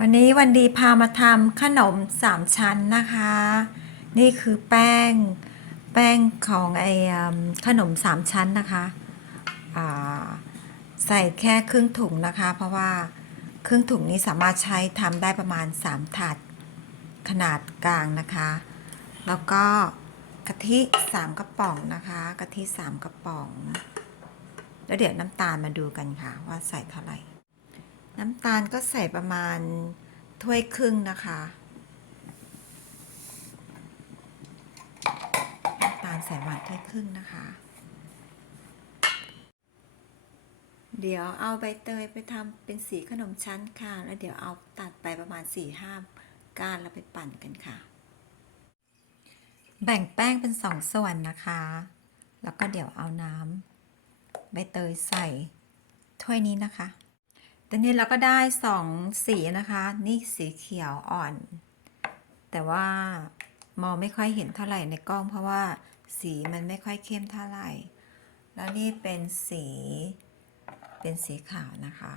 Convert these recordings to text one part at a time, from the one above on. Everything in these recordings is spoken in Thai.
วันนี้วันดีพามาทำขนมสามชั้นนะคะ นี่คือแป้งแป้งของไอขนมสามชั้นนะคะใส่แค่ครึ่งถุงนะคะ เพราะว่าครึ่งถุงนี้สามารถใช้ทำได้ประมาณ 3 ถาดขนาดกลางนะคะ แล้วก็กะทิ 3 กระป๋องนะคะกะทิ 3 กระป๋อง แล้วเดี๋ยวน้ำตาลมาดูกันค่ะว่าใส่เท่าไหร่ น้ำตาลก็ใส่ประมาณถ้วยครึ่งนะคะน้ำตาลใส่ประมาณถ้วยครึ่งนะคะ เดี๋ยวเอาใบเตยไปทำเป็นสีขนมชั้นค่ะ แล้วเดี๋ยวเอาตัดไปประมาณ4ี่ห้าก้านแล้วไปปั่นกันค่ะ แบ่งแป้งเป็นสองส่วนนะคะ แล้วก็เดี๋ยวเอาน้ำใบเตยใส่ถ้วยนี้นะคะ ตอนนี้เราก็ได้สองสีนะคะ นี่สีเขียวอ่อน แต่ว่ามองไม่ค่อยเห็นเท่าไหร่ในกล้อง เพราะว่าสีมันไม่ค่อยเข้มเท่าไหร่ แล้วนี่เป็นสีเป็นสีขาวนะคะ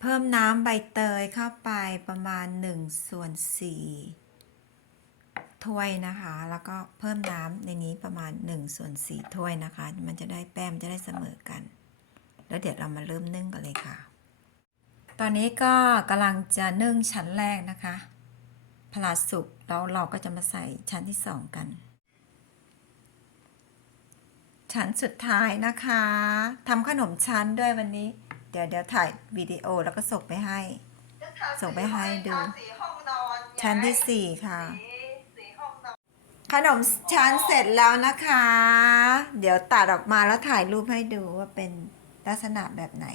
เพิ่มน้ำใบเตยเข้าไปประมาณ1ส่วน4 ถ้วยนะคะ แล้วก็เพิ่มน้ำในนี้ประมาณ1ส่วน4ถ้วยนะคะ มันจะได้แป้งจะได้เสมอกัน แล้วเดี๋ยวเรามาเริ่มนึ่งกันเลยค่ะ ตอนนี้ก็กำลังจะนึ่งชั้นแรกนะคะพลาสุกแล้วเราก็จะมาใส่ชั้นที่สองกัน ชั้นสุดท้ายนะคะทำขนมชั้นด้วยวันนี้ เดี๋ยวเดี๋ยวถ่ายวิดีโอแล้วก็ส่งไปให้ ส่งไปให้ดู ชั้นที่สี่ค่ะ ขนมชั้นเสร็จแล้วนะคะ เดี๋ยวตัดออกมาแล้วถ่ายรูปให้ดูว่าเป็นลักษณะแบบไหน